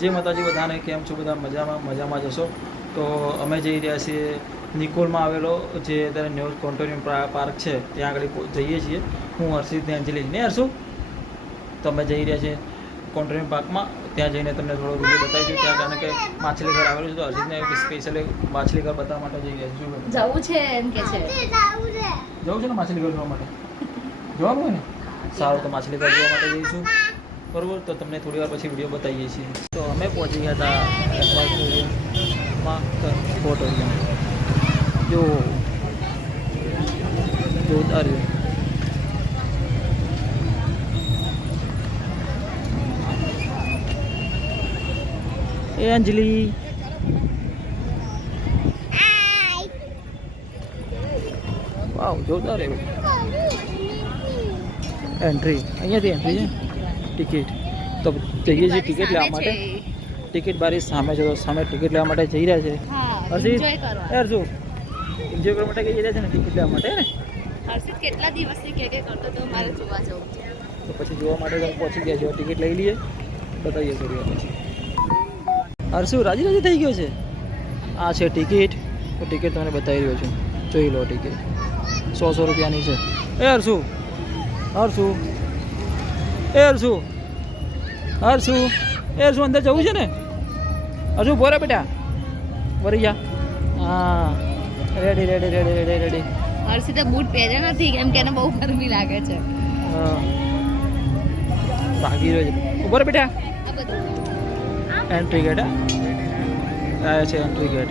જે માતાજી બધાને કેમ છો, બધા મજામાં જશો. તો અમે જઈ રહ્યા છીએ નિકોલમાં આવેલો જે અત્યારે ન્યૂ કોન્ટોરિયમ પાર્ક છે ત્યાં આગળ જઈએ છીએ. હું હર્ષિત ને અંજલિ ને હર્ષું તો અમે જઈ રહ્યા છીએ કોન્ટોરિયમ પાર્કમાં. ત્યાં જઈને તમને થોડો વિડીયો બતાવીશું. ત્યાં કારણ કે માછલી ઘર આવેલું છે તો હર્ષિતને સ્પેશિયલી માછલી ઘર બતાવવા માટે જઈ રહ્યા છીએ. જવું છે એમ કે છે, જવું છે ને માછલી ઘર જોવા માટે? જોવાનું હોય ને, સારું તો માછલી ઘર જોવા માટે જઈશું. બરાબર, તો તમને થોડી વાર પછી વિડીયો બતાવીએ છીએ. તો અમે પહોંચી ગયા હતા એક્વારિયમમાં કોન્ટોરિયમ. જો જોતા રહ્યો. એ અંજલિ વાવ, જોતા રહ્યો. એન્ટ્રી અહીંયાથી એન્ટ્રી છે. ટિકિટ તો જઈએ છીએ ટિકિટ લેવા માટે. ટિકિટ બારી સામે છે તો સામે ટિકિટ લેવા માટે જઈ રહ્યા છે. હર્ષિત યાર શું એન્જોય કરવા માટે જઈ રહ્યા છે ને ટિકિટ લેવા માટે ને. હર્ષિત કેટલા દિવસથી કે કરતો તો મારે જોવા જવું છે. તો પછી જોવા માટે પહોંચી ગયા છે. ટિકિટ લઈ લઈએ, બતાવીએ થોડી વાર પછી. હર્ષુ રાજી થઈ ગયો છે. આ છે ટિકિટ. તો ટિકિટ તમને બતાવી રહ્યો છું, જોઈ લો. ટિકિટ 100 રૂપિયાની છે. એ હર્ષુ અંદર જવું છે ને? હર્ષુ બોરે બેટા, વરી જા. હા, રેડી. હર્ષિતે બૂટ પહેર્યા નથી કેમ કે એને બહુ ગરમી લાગે છે. હા, ભાગી રહ્યો છે. ઉભો રે બેટા. એન્ટ્રી ગેટ આ છે. Entry gate.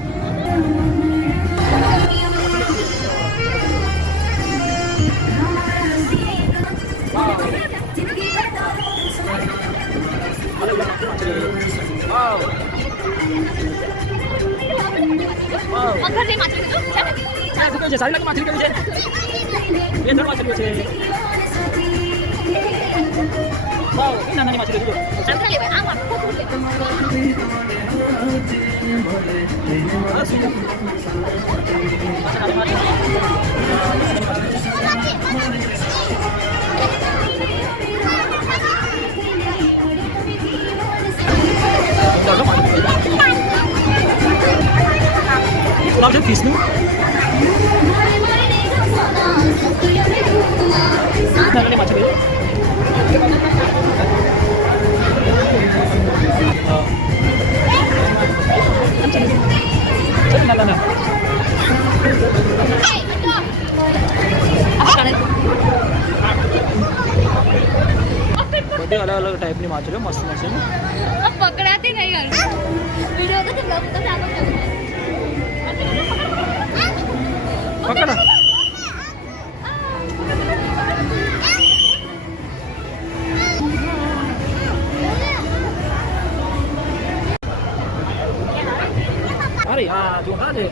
Langsung Visnu. Nah, ini macam itu. बड़े अलग अलग टाइप ની માછલીઓ મસ્ત મસ્ત છે. પકડાતી નહીં યાર. વિડિયો તો બ્લોગ તો ચાલુ છે. પકડ. અરે હા, જો હા દે.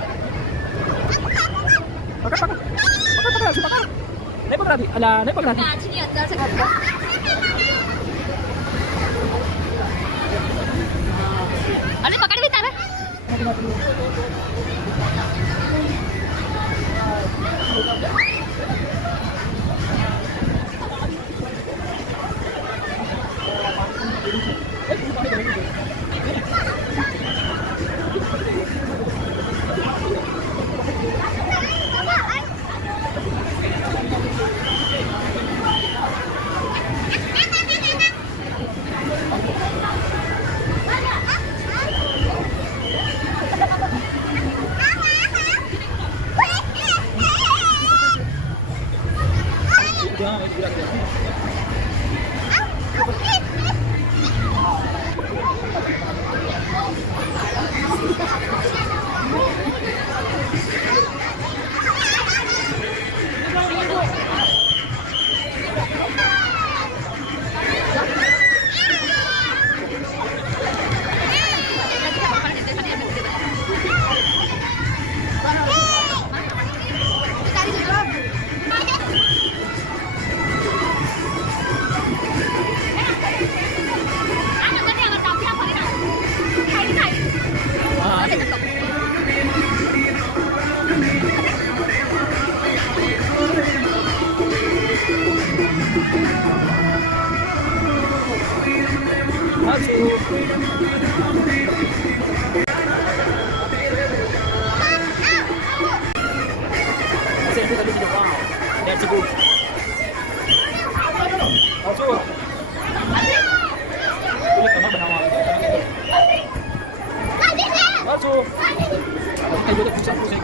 પકડ. નહીં પકડાતી. અલા, નહીં પકડાતી. કાચની અંદર છે પકડા. અરે પકડવી તારે.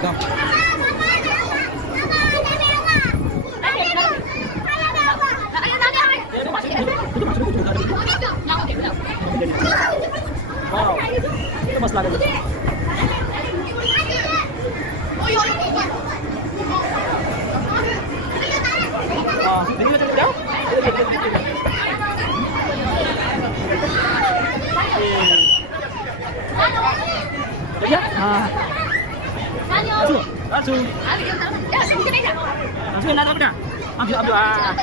જાઓ. વાવ, કેટલું મસ્ત લાગે છે. હા, બીજું બધું જાઓ. હા. Asu. Asu nak tak benar? Ambil ambil ah.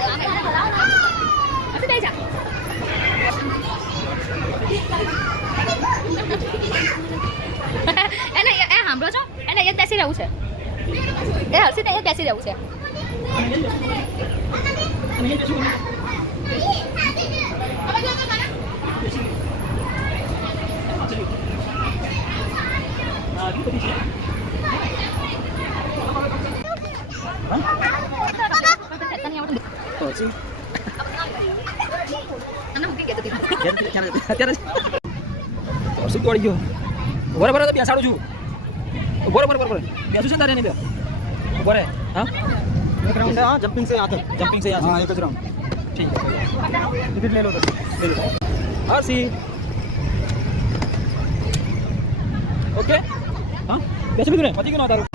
એને સાંભળો છો એને અહીંયા જ બેસી રહેવું છે એ હર્ષિત અહીંયા જ બેસી રહેવું છે Oh, sih. Ana mungkin gitu tiba. અત્યારે શું તોડી ગયો બરાબર તો બેસાડું છું બરાબર બેસું છે તારે નહીં બે બરાબર હા એક રાઉન્ડ હા જમ્પિંગ से यहाँ तक जंपिंग से यहाँ हाँ एक राउंड ठीक है टिकट ले लो तो ले लो हाँ सी ओके हाँ બેસી લીધું ને પતી ગયું તારું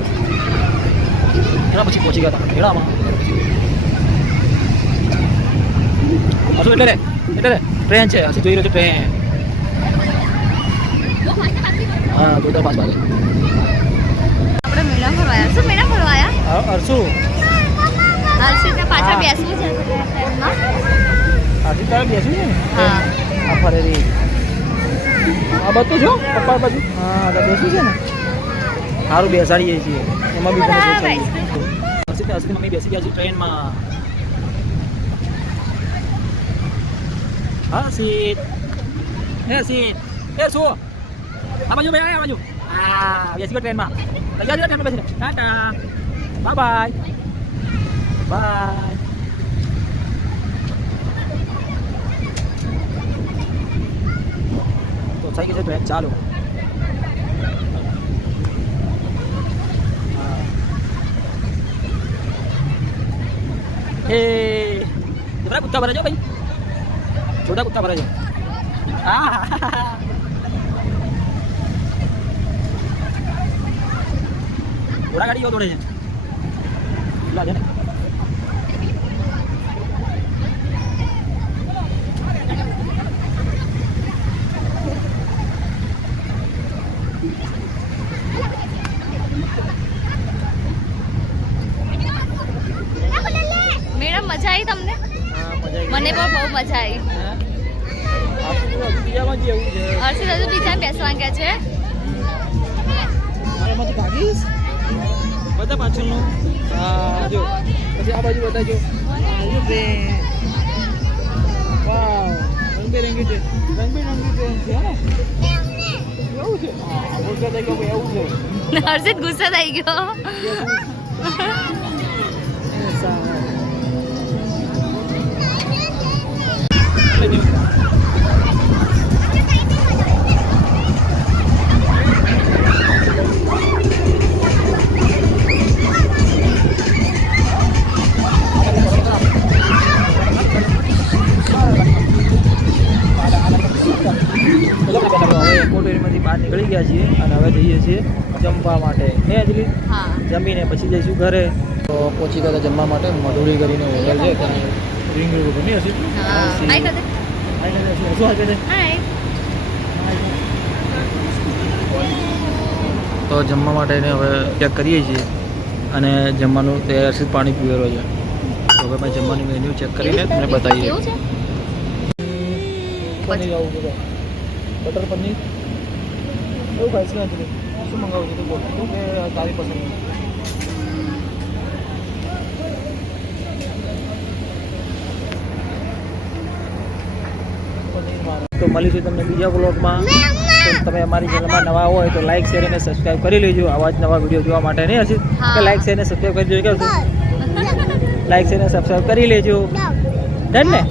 એના પછી પહોંચી ગયા હતા એડામાં હજુ એટલે ટ્રેન છે હજી જોઈ રહ્યો છું ટ્રેન हाँ 2:05 वाले આપણે મેળા ફરવા આવ્યા શું મેળા ફરવા આવ્યા અરસુ હર્ષિતને પાછા હા. બેસવું છે હા આજે તારે બેસવું છે ને હા. આ ફરેરી આ બધું જો પપ્પા બાજુ હા તો બેસવું છે ને સારું બેસાડીએ છીએ એમાં બી બધા તમે બેસી. હર્ષિત મમ્મી બેસી ગયા છે ટ્રેનમાં હા સીટ એ શું આ બાજુ ભાઈ આ બાજુ હા બેસી ગયો ટ્રેનમાં લઈ જાઓ ટ્રેનમાં બેસીને ટાટા બાય બાય તો થઈ ગઈ છે ટ્રેન ચાલો એ જરા કુત્તા ભરે જાઓ ભાઈ छोटा कुत्ता भरा जाओ घोड़ा गाड़ी दौड़े हैं ला जाने મેડમ મજા આવી તમને हाँ मजा મને પણ બહુ મજા આવી બીજામાં જેવું છે હર્ષિત હજુ બીજા બેસવા ગયા છે એમાંથી ભાગીશ બધા પાછળનું હા જો પછી આ બાજુ બતાજો વાવ રંગબેરંગી ટ્રેન રંગબેરંગી ટ્રેન છે ને એવું છે હા બોલતા થઈ ગયો એવું છે હર્ષિત ગુસ્સો થઈ ગયો હવે કોટેરીમાંથી બહાર નીકળી ગયા છીએ અને હવે જઈએ છીએ જમવા માટે હે અંજલિ હા જમીને પછી જઈશું ઘરે તો પહોંચી ગયા હતા જમવા માટે મધુરી કરીને હોટલ છે ત્યાં રિંગ રોડ બની હશે હા આઈ કદે શું હાજર છે હાય તો જમવા માટે એને હવે ચેક કરીએ છીએ અને જમવાનું તૈયાર છે પાણી પીવેલો છે તો હવે ભાઈ જમવાનું મેન્યુ ચેક કરીને તમને બતાવીએ કેવું છે પનીર આવું બધું બટર પનીર એવું ખાય છે ને શું મંગાવું છે તું બોલ તું કે તારી પસંદ તો મળીશું તમને બીજા બ્લોગમાં તો તમે અમારી ચેનલમાં નવા હોય તો લાઈક શેર અને સબસ્ક્રાઈબ કરી લેજો આવા જ નવા વિડીયો જોવા માટે નહીં હશે હા. કે લાઈક શેર અને સબસ્ક્રાઈબ કરી દેજો કેવું લાઈક શેર અને સબસ્ક્રાઈબ કરી લેજો ડન ને